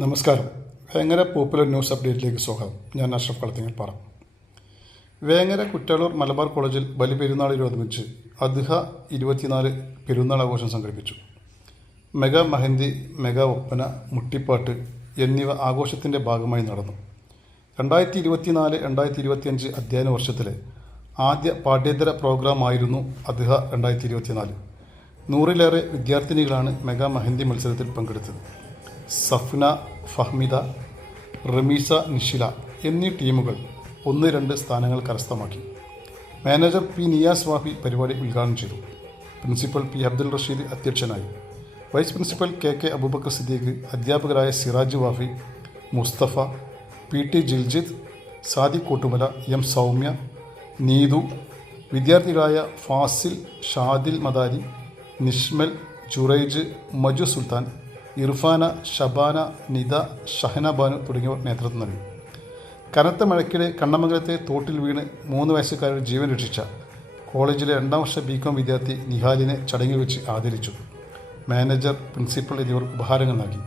നമസ്കാരം. Vengara popular news അപ്ഡേറ്റിലേക്ക് സ്വാഗതം. ഞാൻ അഷ്റഫ് കളത്തിങ്ങൽ പറ വേങ്ങര കുറ്റാളൂർ മലബാർ കോളേജിൽ ബലിപെരുന്നാളിനോടനുബന്ധിച്ച് അദ്ഹ ഇരുപത്തിനാല് പെരുന്നാൾ ആഘോഷം സംഘടിപ്പിച്ചു. മെഗാ മെഹന്തി മെഗാ ഒപ്പന മുട്ടിപ്പാട്ട് എന്നിവ ആഘോഷത്തിന്റെ ഭാഗമായി നടന്നു. രണ്ടായിരത്തി ഇരുപത്തിനാല് രണ്ടായിരത്തി ഇരുപത്തിയഞ്ച് അധ്യയന വർഷത്തിലെ ആദ്യ പാഠ്യേതര പ്രോഗ്രാമായിരുന്നു അദ്ഹ രണ്ടായിരത്തി ഇരുപത്തിനാല് നൂറിലേറെ വിദ്യാർത്ഥിനികളാണ് മെഗാ മെഹന്തി മത്സരത്തിൽ പങ്കെടുത്തത്. സഫ്ന ഫഹ്മിദ റമീസ നിഷില എന്നീ ടീമുകൾ ഒന്ന് രണ്ട് സ്ഥാനങ്ങൾ കരസ്ഥമാക്കി. മാനേജർ പി നിയാസ് വാഫി പരിപാടി ഉദ്ഘാടനം ചെയ്തു. പ്രിൻസിപ്പൽ പി അബ്ദുൾ റഷീദ് അധ്യക്ഷനായി. Vice principal K K Aboobacker Siddique അധ്യാപകരായ Siraj Wafi Mustafa P T Jiljith Saadi Kottumala M Soumya Neethu വിദ്യാർത്ഥികളായ Fazil Shadil Madari Nishmal Juraij Maju Sulthan Irfana Shabana Nitha Shahana Banu തുടങ്ങിയവർ നേതൃത്വം നൽകി. കനത്ത മഴയ്ക്കിടെ കണ്ണമംഗലത്തെ തോട്ടിൽ വീണ് മൂന്ന് വയസ്സുകാരുടെ ജീവൻ രക്ഷിച്ച കോളേജിലെ രണ്ടാം വർഷ ബി കോം വിദ്യാർത്ഥി നിഹാലിനെ ചടങ്ങിൽ വെച്ച് ആദരിച്ചു. മാനേജർ പ്രിൻസിപ്പൽ എന്നിവർ ഉപഹാരങ്ങൾ നൽകി.